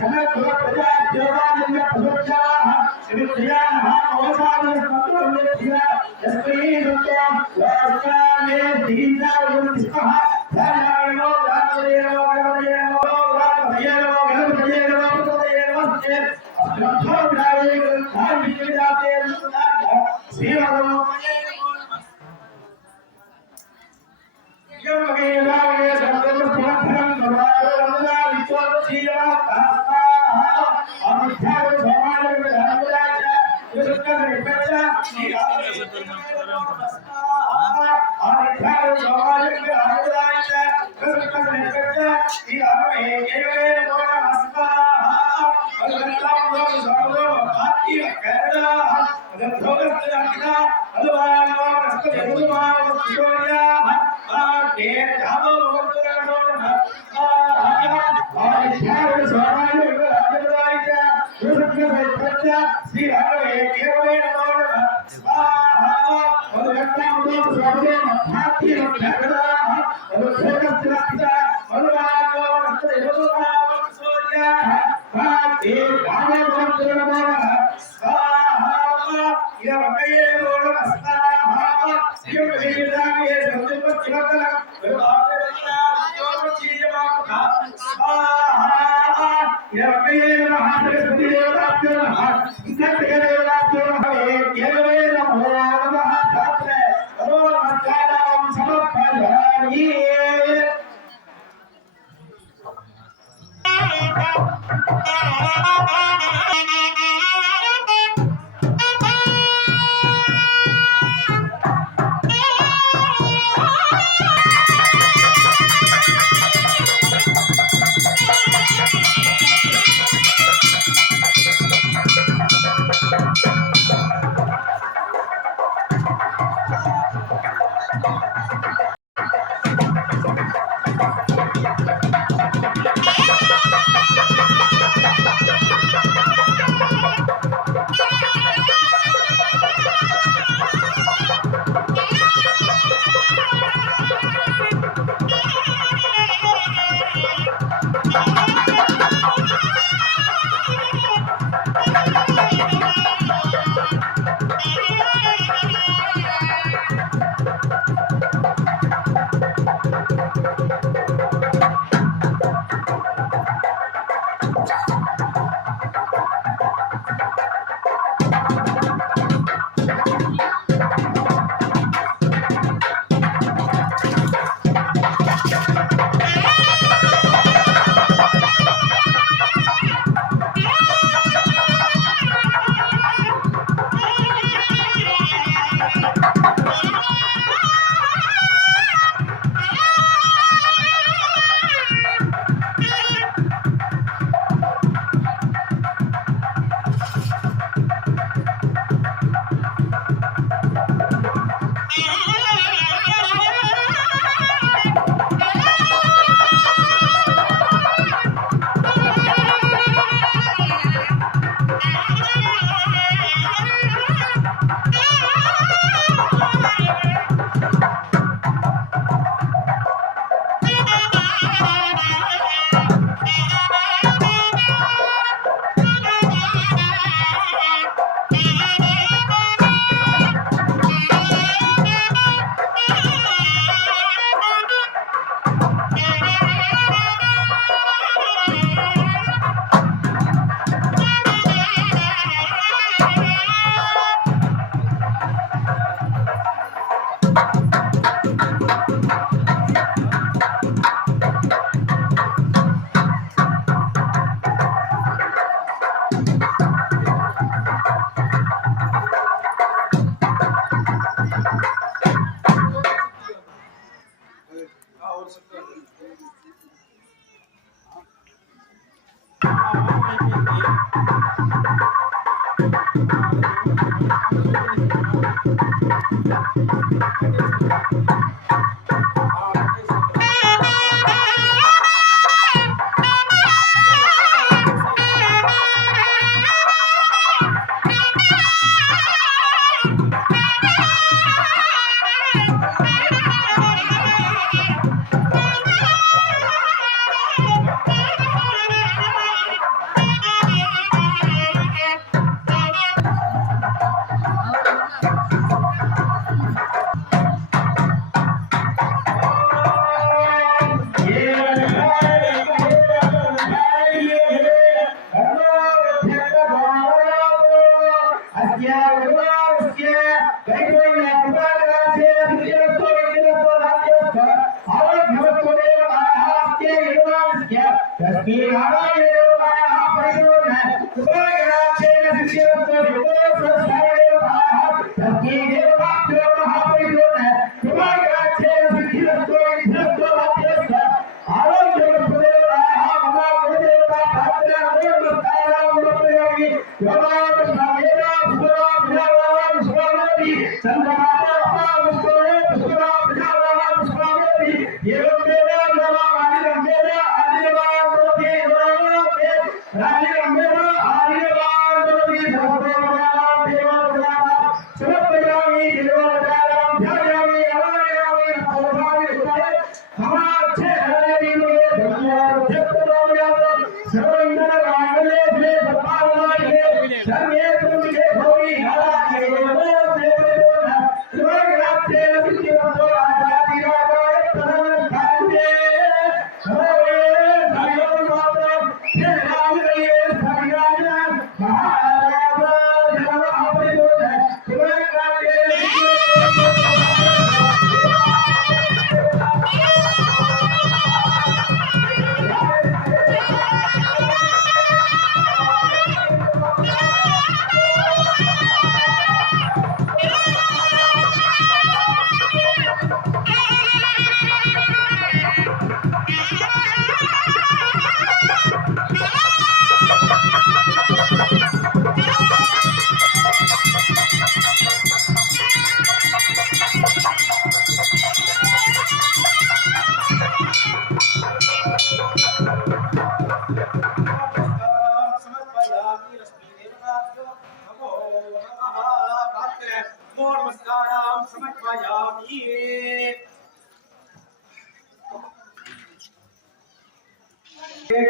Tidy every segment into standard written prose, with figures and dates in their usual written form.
Sana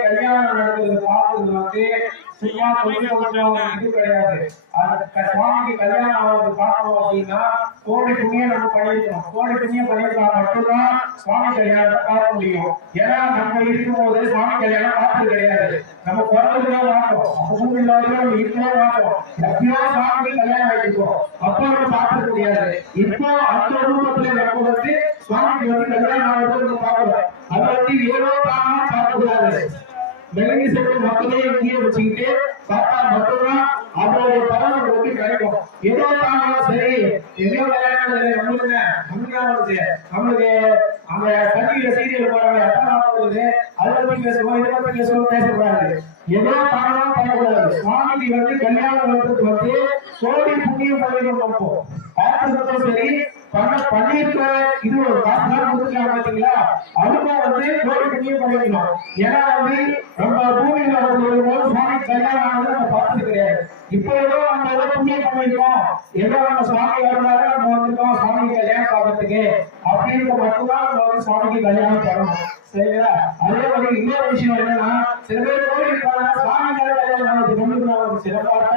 கல்யாணம் நடக்கிறது பார்க்கிறது வந்து சும்மா இது கிடையாது. சுவாமிக்கு கல்யாணம் ஆகிறது பார்க்கணும் அப்படின்னா கோடி புண்ணியம் நம்ம பண்ணிருக்கணும். கோடி புண்ணியம் பண்ணிருந்தா மட்டும்தான் சுவாமி கல்யாணத்தை பார்க்க முடியும். ஏன்னா நம்ம இருக்கும் போது சுவாமி கல்யாணம் பார்த்தது கிடையாது. நம்ம பிறந்ததுதான் மாட்டோம், அப்பவும் இல்லாத நம்ம இருக்கவே மாட்டோம். எப்பயோ சுவாமிக்கு கல்யாணம் ஆகிருக்கோம், அப்போ நம்ம பார்க்க முடியாது. இப்போ அந்த ரூபத்துல நடக்கும்போது சுவாமிக்கு வந்து கல்யாணம் ஆகிறது பார்க்கலாம். அதை வந்து ஏதோ தானா பார்க்கக்கூடாது. மெலங்கி செட்டு மக்களே இங்கே வச்சுக்கிட்டு பார்த்தா மட்டும்தான் அவருடைய பலன் வந்து கிடைக்கும். ஏதோ தானா சரி எதோ நம்மளுக்கு நம்மளுக்கு அந்த கல்வியில சீரியல் போறாங்க வருது, அதை பத்தி பேசுவோம், இதை பத்தி பேசுவோம், பேசக்கூடாது. ஏதோ தானா பண்ணக்கூடாது. சுவாமிக்கு வந்து கல்யாணம் வந்து கோடி புண்ணியம் பண்ணிருக்கோம். பார்க்கறதும் சரி பண்ணிருக்க இது ஒரு கொடுத்துருக்காங்க பாத்தீங்களா, அதுக்கும் வந்து கோடி புண்ணியம் பண்ணிருக்கணும். ஏன்னா வந்து நம்ம பூமியில வரும்போது சுவாமி கல்யாணம் ஆனது நம்ம பார்த்தது கிடையாது. இப்போ ஏதோ நம்ம ஏதோ புண்ணியம் பண்ணிருக்கோம், ஏதோ நம்ம சுவாமி வருவாங்க, நம்ம வந்துருக்கோம் சுவாமி கல்யாணம் பார்க்கறதுக்கு அப்படின்னு மட்டும்தான் நம்ம வந்து சுவாமிக்கு கல்யாணம் பண்ணணும். சரிங்களா? அதே மாதிரி இன்னொரு விஷயம் என்னன்னா, சில பேர் கோயிலுக்கு போனா சுவாமி கல்யாணம் சிறப்பாக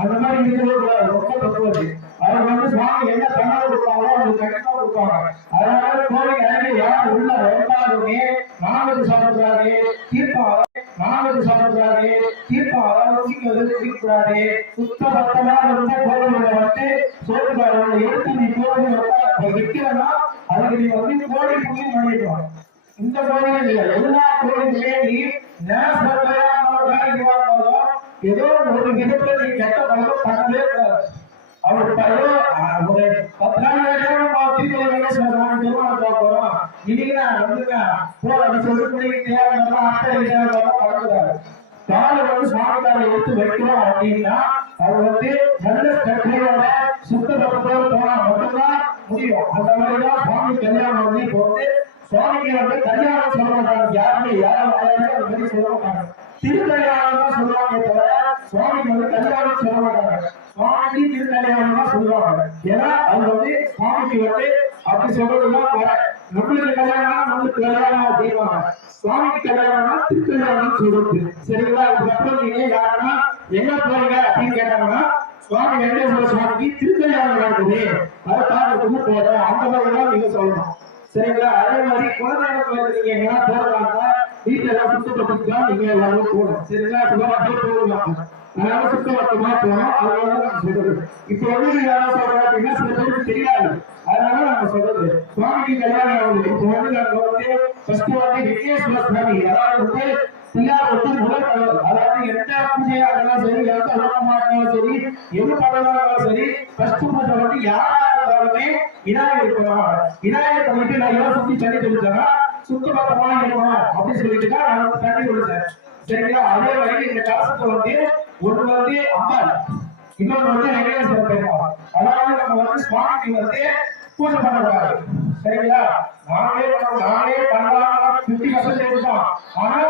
அந்த மாதிரி இருக்கிறது ரொம்ப தப்புவது. அது வந்து சுவாமி என்ன தண்ணா கொடுப்பாங்களோ அவங்க கண்டிப்பா கொடுப்பாங்க. அதனால கோவில் இறங்கி யார் உள்ள வந்தாலுமே நான்கு சாப்பிடுறாரு தீர்த்தம், நான்கு சாப்பிடுறாரு தீர்த்தம், அதாவது குடிக்கூடாது. சுத்த பத்தமா வந்து கோவில வந்து சோறுக்காரங்க எடுத்து நீ கோவில் வைக்கிறனா அதுக்கு நீ வந்து கோடி புண்ணியம் பண்ணிடுவாங்க. இந்த கோவில் இல்ல, எல்லா கோவிலுமே நீ ஏதோ ஒரு விதத்துல நீ கெட்ட பழக்கம் பண்ணவே கூடாது. அவர் ஒரு 10 நாள் போறோம் இன்னைக்கு வந்துங்க அப்படி சொல்லி பழக்கூடாது. காலை வந்து சுவாமிக்காரை எடுத்து வைக்கிறோம் அப்படின்னா அது வந்து நல்ல கட்டையோட சுத்தத்தோட போனா மட்டும்தான் முடியும். அந்த மாதிரிதான் சுவாமி கல்யாணம் வந்து இப்போ வந்து சுவாமிக்கு வந்து கல்யாணம் சொல்ல மாட்டாங்க. யாருமே யாரும் சொல்ல மாட்டாங்க, திருக்கல்யாணம் தான் சொல்லுவாங்க தவிர சுவாமிக்கு வந்து கல்யாணம் சொல்ல மாட்டாங்க. சுவாமிக்கு திருக்கல்யாணம் தான் சொல்லுவாங்க. ஏன்னா அது வந்து சுவாமிக்கு வந்து அப்படி சொல்றதுதான் போற. நம்மளுக்கு கல்யாணம் நம்மளுக்கு கல்யாணம் அப்படின்வாங்க, சுவாமிக்கு கல்யாணம்னா திருக்கல்யாணம் சொல்றது. சரிங்களா? இதுக்கப்புறம் நீங்க யாருன்னா என்ன போறீங்க அப்படின்னு கேட்டாங்கன்னா சுவாமி வெங்கடேஸ்வர சுவாமிக்கு திருக்கல்யாணம் நடக்குது, அதை பார்க்கறதுக்கு போறோம், அந்த மாதிரிதான் நீங்க சொல்லணும். சரிங்களா? அதே மாதிரி குழந்தைங்க கோயிலுக்கு நீங்க எங்கன்னா போறாங்க வீட்டுல ஏதாவது சுத்தப்பட்டு நீங்க எல்லாரும் போகணும். சரிங்களா? போகலாம். அதனால சுத்தமா போனோம். அதனால நம்ம சொல்றது இப்ப வந்து யாரும் சொல்றாங்க அப்படின்னா சில பேருக்கு தெரியாது. அதனால நம்ம சொல்றது சுவாமிக்கு கல்யாணம் ஆகுது. இப்போ வந்து நம்ம வந்து ஃபர்ஸ்ட் வந்து விக்னேஸ்வர சுவாமி, அதாவது வந்து பிள்ளையார் வந்து முதல் கடவுள். அதாவது எந்த பூஜையா இருந்தாலும் சரி, எந்த உலகமா இருந்தாலும் சரி, எது பண்ணாலும் சரி, ஃபர்ஸ்ட் பூஜை வந்து யாரா இருந்தாலுமே விநாயகர் பண்ணுவாங்க. விநாயகர் பண்ணிட்டு நான் எல்லாம் சுத்தி தண்ணி தெளிச்சேன்னா சுத்தி பக்கமா இருக்கணும் அப்படின்னு சொல்லிட்டு தான் நான் தண்ணி தெளிச்சேன். சரிங்களா? அதே மாதிரி இந்த கலசத்தை வந்து ஒன்று வந்து அம்பாள், இன்னொன்று வந்து வெங்கடேஸ்வரர் பெருமாள். அதாவது நம்ம வந்து சுவாமிக்கு வந்து பூஜை பண்ணக்கூடாது. சரிங்களா? நாங்களே பண்ணலாம் 50% எடுத்தோம். ஆனா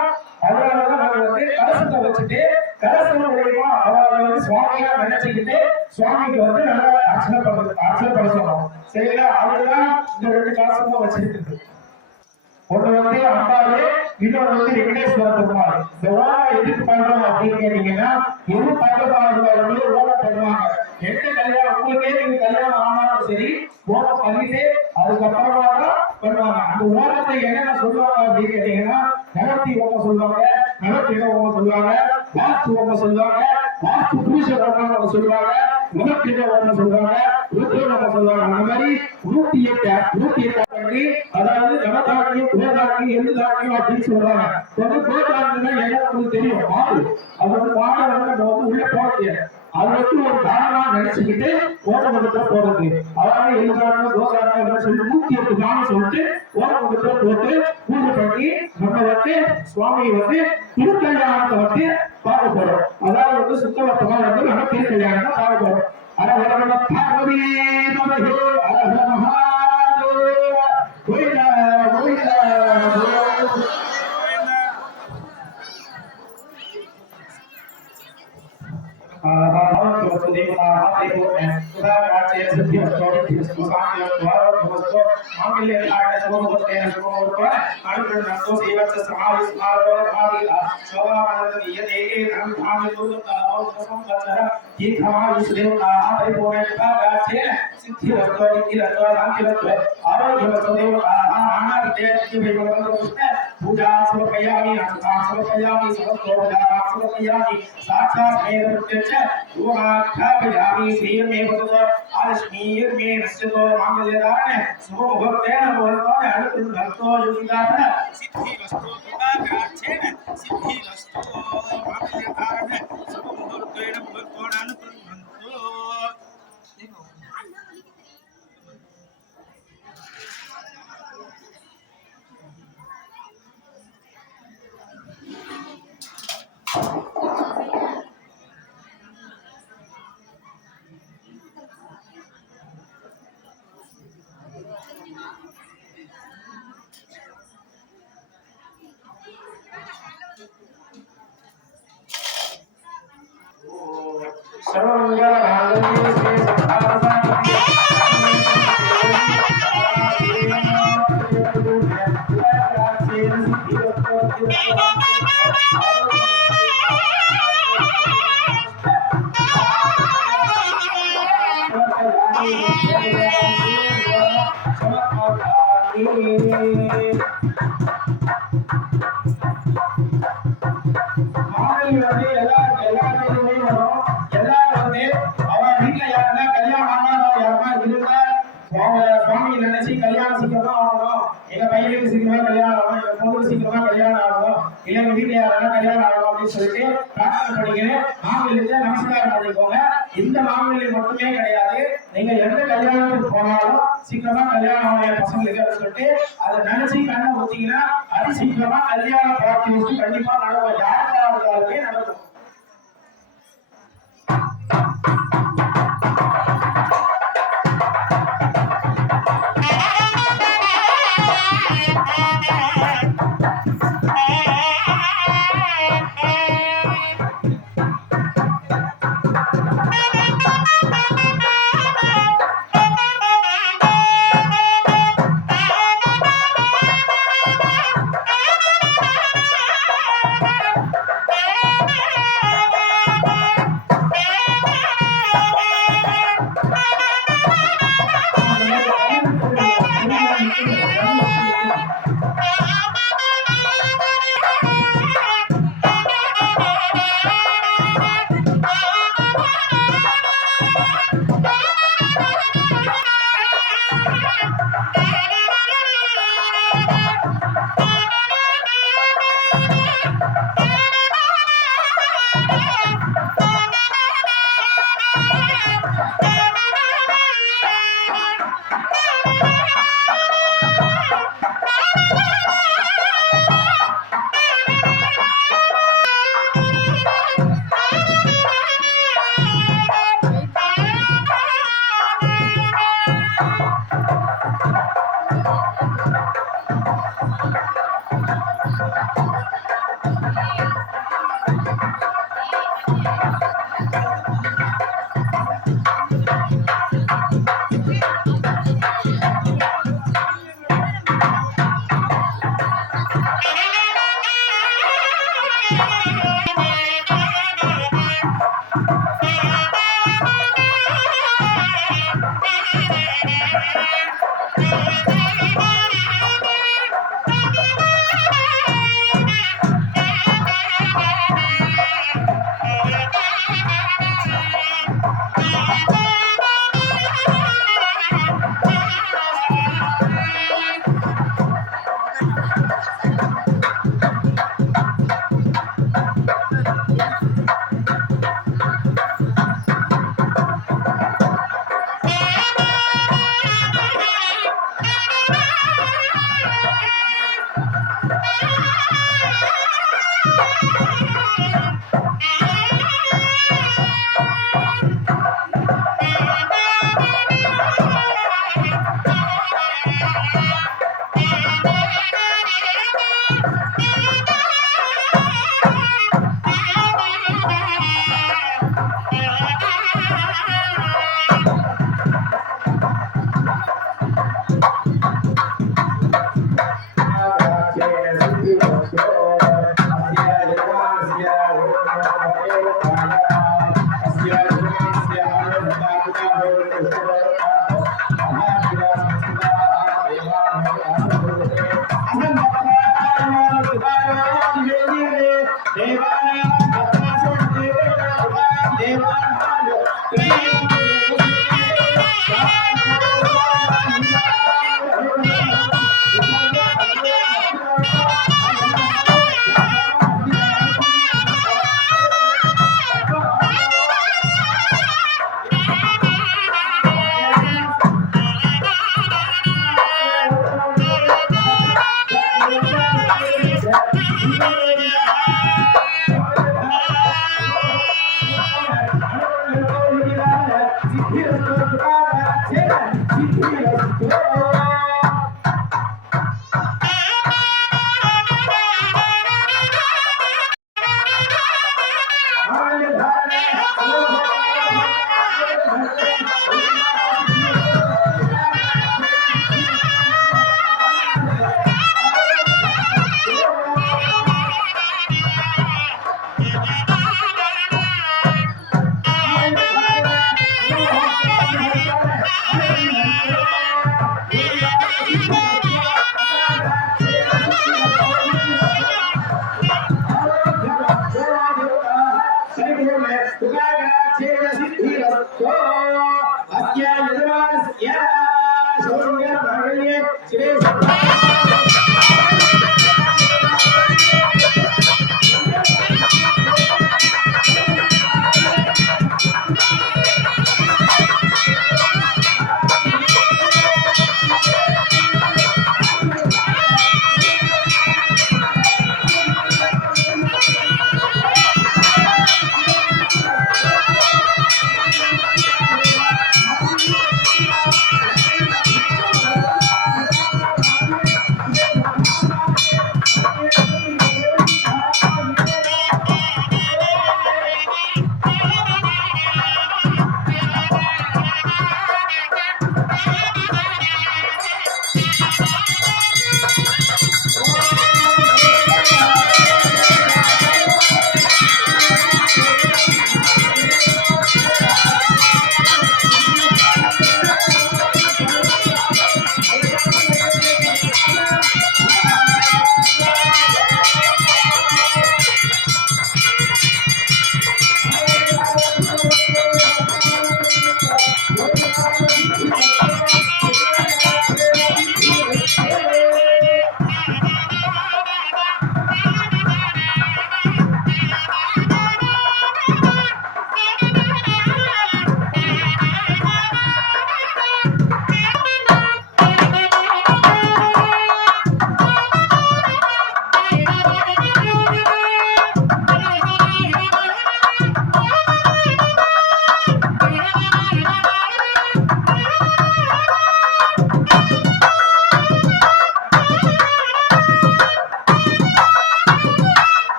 அதனாலதான் நாங்க வந்து கலசத்தை வச்சுட்டு கலசம் மூலியமா அவரை வந்து சுவாமியா நினைச்சுக்கிட்டு சுவாமிக்கு வந்து நல்லா அர்ச்சனை பண்ண சொன்னோம். சரிங்களா? அதுதான் இந்த 2 கலசமும் வச்சிருக்கு. ஒண்ணு வந்து அம்பாளு, இன்னொரு வந்து வெங்கடேஸ்வர பெருமாள். இந்த ஓலை எதுக்கு பண்றோம் அப்படின்னு கேட்டீங்கன்னா, எது பண்றதா இருந்தாலும் ஓலை பண்ணுவாங்க. எந்த கல்யாணம் உங்களுக்கே நீங்க கல்யாணம் ஆனாலும் சரி, ஓலை பண்ணிட்டு அதுக்கப்புறமா தான் பண்ணுவாங்க. அந்த ஓலத்தை என்னென்ன சொல்லுவாங்க அப்படின்னு கேட்டீங்கன்னா, நகர்த்தி ஓமை சொல்லுவாங்க, நகர்த்திட ஓமை சொல்லுவாங்க, வாஸ்து ஓமை சொல்லுவாங்க, வாஸ்து பூஜை ஓமை சொல்லுவாங்க, நகர்த்திட ஓமை சொல்லுவாங்க, ருத்ரோமை சொல்லுவாங்க. அந்த மாதிரி 108 பண்ணி, அதாவது நவதானியம், கோதானியம், எள்ளுதானியம் அப்படின்னு சொல்றாங்க. கோதானியம்னா எல்லாருக்கும் தெரியும், மாடு. அது மாடை வந்து நம்ம வந்து உள்ள போட முடியாது. அது வந்து ஒரு தானமா நினைச்சுக்கிட்டு ஓட்டமண்டலத்துல போடுறது. அதாவது எள்ளுதானியம், கோதானியம் சொல்லி 108 தானம் சொல்லிட்டு ஓட்டமண்டலத்துல போட்டு பூஜை பண்ணி நம்ம வந்து சுவாமியை வந்து திருக்கல்யாணத்தை வந்து பார்க்க போறோம். அதாவது வந்து சுத்தபத்தமா வந்து நம்ம திருக்கல்யாணத்தை பார்க்க போறோம். அரஹர பார்வதி நமஹே, அரஹர மகாதேவ, கோயிலா கோயிலா. पूजा समर्पयामि, नमस्कार समर्पयामि, समस्तोपचाराः समर्पयामि, साक्षात् मेघवृत्तश्च धूमाख्यापयामि, श्रीर्मे भवतो आलक्ष्मीर्मे नश्यतो माङ्गल्यधारणे शुभमुहूर्तेन मुहूर्तेन अनुकृतो योगिदातः सिद्धिरस्तु कृपाकटाक्षेण सिद्धिरस्तु माङ्गल्यधारणे शुभमुहूर्तेन मुहूर्तेन अनुकृतो। சுவாமி நினைச்சு கல்யாணம் சீக்கிரமா ஆகணும், எங்க பையனுக்கு சீக்கிரமா கல்யாணம் ஆகணும், எங்க பொண்ணுக்கு சீக்கிரமா கல்யாணம் ஆகணும், இல்ல எங்க வீட்டுல யாருன்னா கல்யாணம் ஆகணும் அப்படின்னு சொல்லிட்டு பிரார்த்தனை பண்ணிக்கிறேன். மாங்கல்யத்தை நமஸ்காரம் பண்ணிக்கோங்க. இந்த மாங்கல்யம் மட்டுமே கிடையாது, நீங்க எந்த கல்யாணத்துக்கு போனாலும் சீக்கிரமா கல்யாணம் ஆகணும் பசங்களுக்கு அப்படின்னு சொல்லிட்டு அதை நினைச்சு கண்ணை ஊத்தீங்கன்னா அது சீக்கிரமா கல்யாண பிராப்தி வச்சு கண்டிப்பா நடக்கும். யாருக்காருமே நடக்கும்.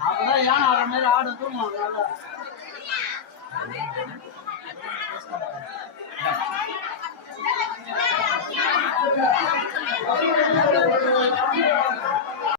அப்பதான் ஏன் ஆடுற மாதிரி ஆடு தூங்குவாங்க.